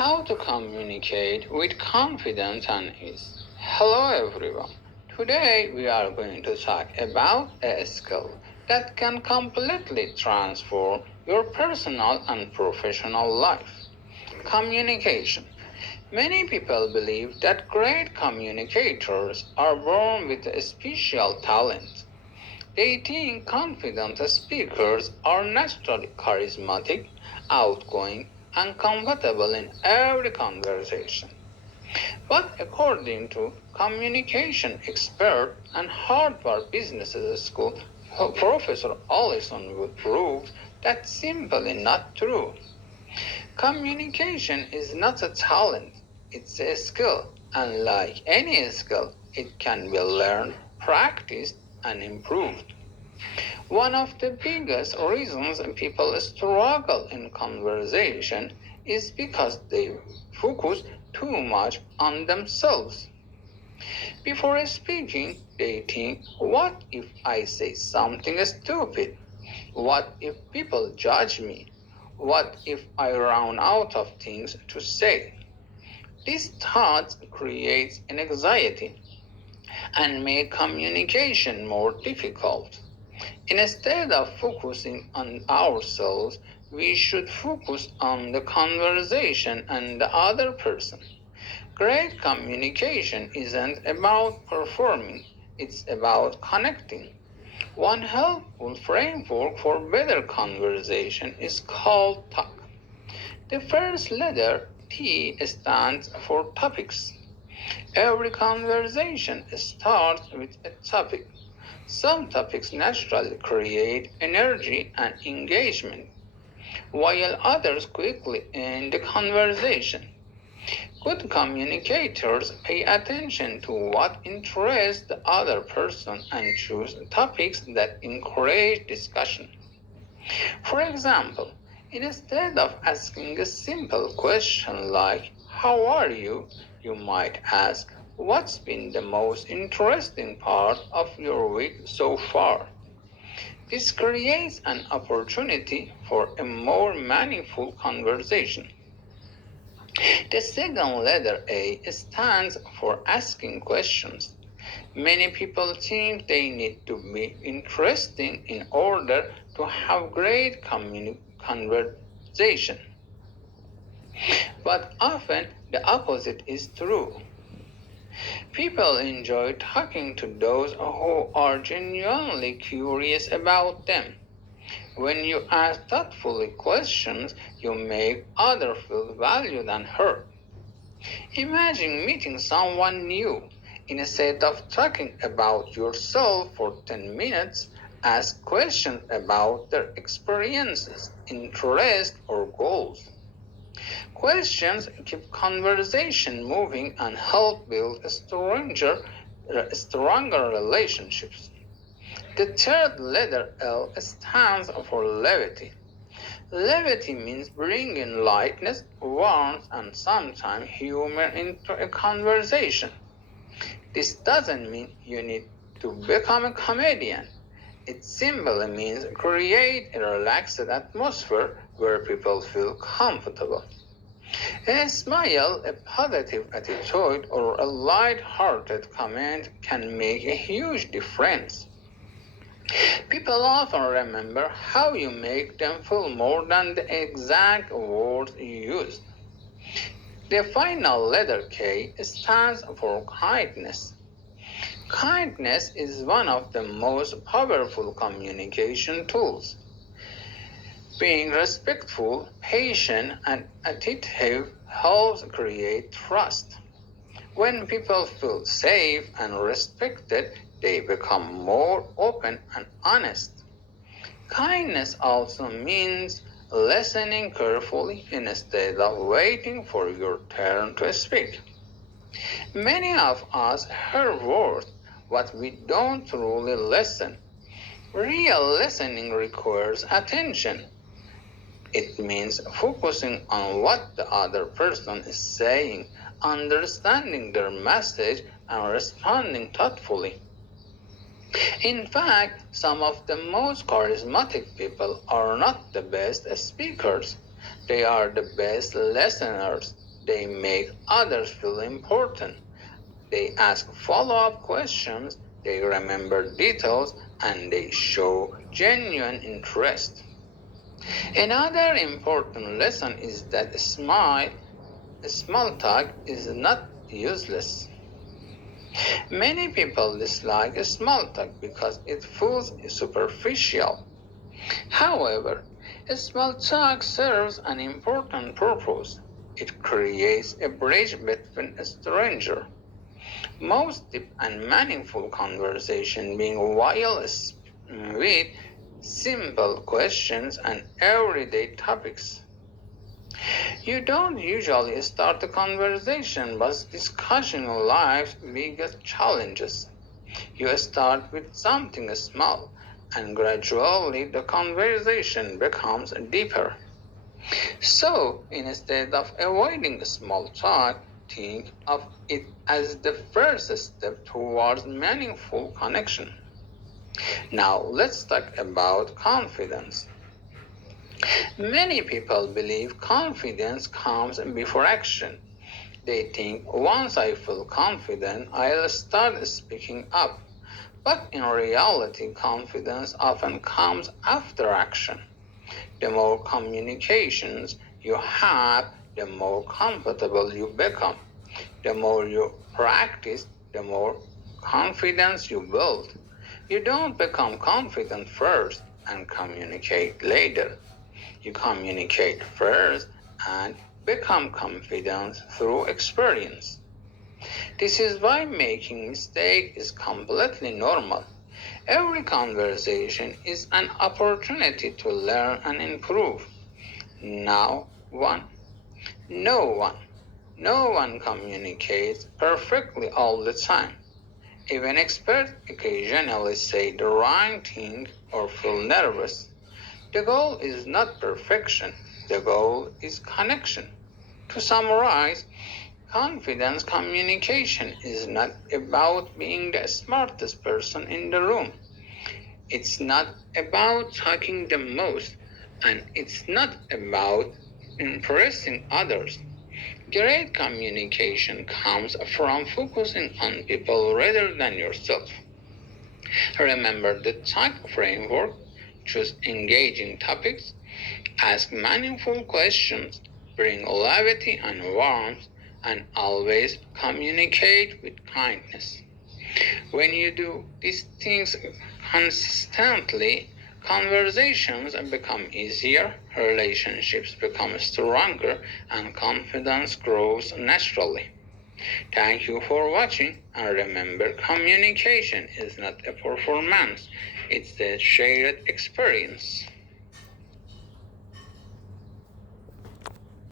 How to communicate with confidence and ease. Hello everyone. Today we are going to talk about a skill that can completely transform your personal and professional life. Communication. Many people believe that great communicators are born with a special talent. They think confident speakers are naturally charismatic, outgoing, and comfortable in every conversation. But according to communication expert and Harvard Business School Professor Allison Wood proves that's simply not true. Communication is not a talent, it's a skill, and like any skill, it can be learned, practiced, and improved. One of the biggest reasons people struggle in conversation is because they focus too much on themselves. Before speaking, they think, what if I say something stupid? What if people judge me? What if I run out of things to say? These thoughts create an anxiety and make communication more difficult. Instead of focusing on ourselves, we should focus on the conversation and the other person. Great communication isn't about performing, it's about connecting. One helpful framework for better conversation is called TALK. The first letter, T, stands for topics. Every conversation starts with a topic. Some topics naturally create energy and engagement, while others quickly end the conversation. Good communicators pay attention to what interests the other person and choose topics that encourage discussion. For example, instead of asking a simple question like, how are you? You might ask, what's been the most interesting part of your week so far? This creates an opportunity for a more meaningful conversation. The second letter A stands for asking questions. Many people think they need to be interesting in order to have great conversation. But often the opposite is true. People enjoy talking to those who are genuinely curious about them. When you ask thoughtfully questions, you make others feel valued and heard. Imagine meeting someone new. Instead of talking about yourself for 10 minutes, ask questions about their experiences, interests, or goals. Questions keep conversation moving and help build stronger relationships. The third letter L stands for levity. Levity means bringing lightness, warmth, and sometimes humor into a conversation. This doesn't mean you need to become a comedian. It simply means create a relaxed atmosphere where people feel comfortable. A smile, a positive attitude, or a light-hearted comment can make a huge difference. People often remember how you make them feel more than the exact words you use. The final letter K stands for kindness. Kindness is one of the most powerful communication tools. Being respectful, patient, and attentive helps create trust. When people feel safe and respected, they become more open and honest. Kindness also means listening carefully instead of waiting for your turn to speak. Many of us hear words, but we don't truly listen. Real listening requires attention. It means focusing on what the other person is saying, understanding their message, and responding thoughtfully. In fact, some of the most charismatic people are not the best speakers. They are the best listeners. They make others feel important. They ask follow-up questions, they remember details, and they show genuine interest. Another important lesson is that small talk is not useless. Many people dislike small talk because it feels superficial. However, small talk serves an important purpose. It creates a bridge between strangers. Most deep and meaningful conversation being while with simple questions and everyday topics. You don't usually start a conversation by discussing life's biggest challenges. You start with something small, and gradually the conversation becomes deeper. So instead of avoiding small talk, think of it as the first step towards meaningful connection. Now let's talk about confidence. Many people believe confidence comes before action. They think once I feel confident, I'll start speaking up. But in reality, confidence often comes after action. The more communications you have, the more comfortable you become. The more you practice, the more confidence you build. You don't become confident first and communicate later. You communicate first and become confident through experience. This is why making mistakes is completely normal. Every conversation is an opportunity to learn and improve. Now, no one, no one communicates perfectly all the time. Even experts occasionally say the wrong thing or feel nervous. The goal is not perfection, the goal is connection. To summarize, confidence communication is not about being the smartest person in the room. It's not about talking the most, and it's not about impressing others. Great communication comes from focusing on people rather than yourself. Remember the talk framework, choose engaging topics, ask meaningful questions, bring levity and warmth, and always communicate with kindness. When you do these things consistently, conversations become easier, relationships become stronger, and confidence grows naturally. Thank you for watching, and remember, communication is not a performance, it's a shared experience.